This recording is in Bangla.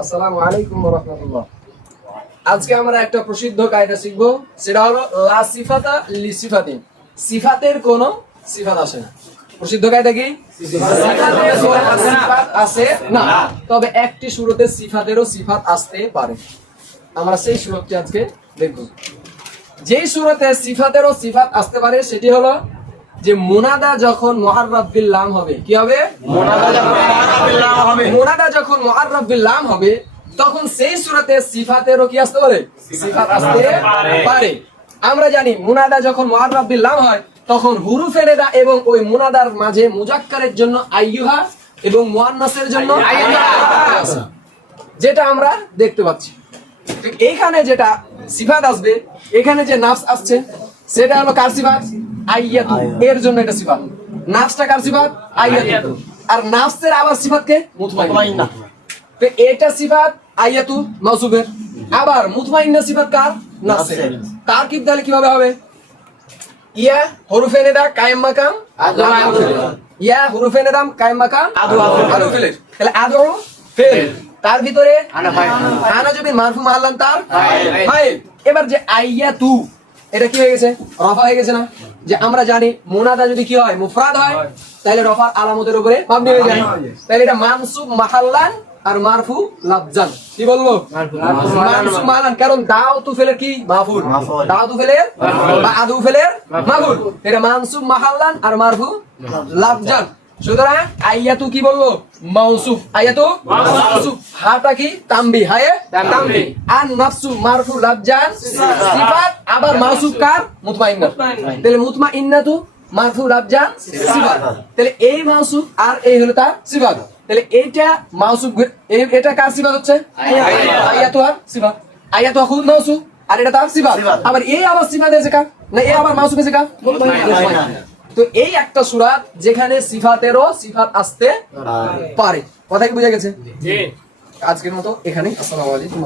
আসসালামু আলাইকুম ওয়া রাহমাতুল্লাহ। আজকে আমরা একটা প্রসিদ্ধ কায়দা শিখবো, সেটা হলো লা সিফাতা লি সিফাতিন। সিফাতের কোনো সিফাত আসে না। প্রসিদ্ধ কায়দা কি? সিফাতের কোনো সিফাত আসে না, তবে একটি শুরুতে সিফাতেরও সিফাত আসতে পারে। আমরা সেই সুরতটি আজকে দেখব। যেই সুরতে সিফাতেরও সিফাত আসতে পারে সেটি হলো যে মুনাদা যখন মুআররাফ বিল লাম হবে। কি হবে? মুনাদা যখন মুআররাফ বিল লাম হবে তখন সেই সূরাতে সিফাতেরও কি আসতে পারে? সিফাত আসতে পারে। আমরা জানি মুনাদা যখন মুআররাফ বিল লাম হয় তখন হুরুফে নিদা এবং ওই মুনাদার মাঝে মুজাক্কারের জন্য আইয়ুহা এবং মুআন্নাসের জন্য আইয়ুহা আছে, যেটা আমরা দেখতে পাচ্ছি। এইখানে যেটা সিফাত আসবে, এখানে যে নাফস আসছে সেটা হলো কার সিফাত? আইয়াতু। এর জন্য এটা সিফাত। নাফসটা কার সিফাত? আইয়াতু। আর নাফসের আবার সিফাত কে? মুতমাইন্না। তো এটা সিফাত আইয়াতু মাউসুফের, আবার মুতমাইন্না সিফাত কার? নাফসের। তারকিব তাহলে কিভাবে হবে? ইয়া হরফে নিদা কায়েম মাকাম আদু ফিল। ইয়া হরফে নিদা কায়েম মাকাম আদু ফিল। তাহলে আদু ফিল, তার ভিতরে আনা যদি মারফু মাহাল্লান তার ফাইল। এবার যে আইয়াতু, এটা কি হয়ে গেছে? রফা হয়ে গেছে না? যে আমরা জানি মুনাদা যদি কি হয়? মুফরাদ হয়, তাহলে রফার আলামতের উপরে মাবনি হয়ে যায়। তাহলে এটা মানসুব মাহাল্লান আর মারফু লাফজান। কি বলবো? মানসুব মাহাল্লান, কারণ দাও তু ফেলের কি? মাফুল। দাও তু ফেলের বা আদু ফেলের মাফুল। এটা মানসুব মাহাল্লান আর মারফু লাফজান। সুতরাং আইয়াতু কি বলবো? মাউসুফ। আইয়াতু মাউসুফ। হাটা কি? তামবি। হায়ে তামবি। আর নাফসু মারফু লাফজান সিফাত, আবার মাউসুফ কার? মুতমাইন্না। তাহলে মুতমাইন্নাতু মারফু লাফজান সিফাত। তাহলে এই মাউসুফ আর এই হলো তার সিফাত। তাহলে এইটা মাউসুফ, এটা কার সিফাত হচ্ছে? আইয়াতু আর সিফাত। আইয়াতু খুদ মাউসুফ আর এটা তার সিফাত। আবার এই আবার সিফাত এসে কার? না এই আবার মাউসুফ এসে কার? মুতমাইন্না। তো এই একটা সূরা যেখানে সিফাতেরও সিফাত আসতে পারে। কথা কি বুঝা গেছে? জি। আজকের মতো এখানেই। আসসালামু আলাইকুম।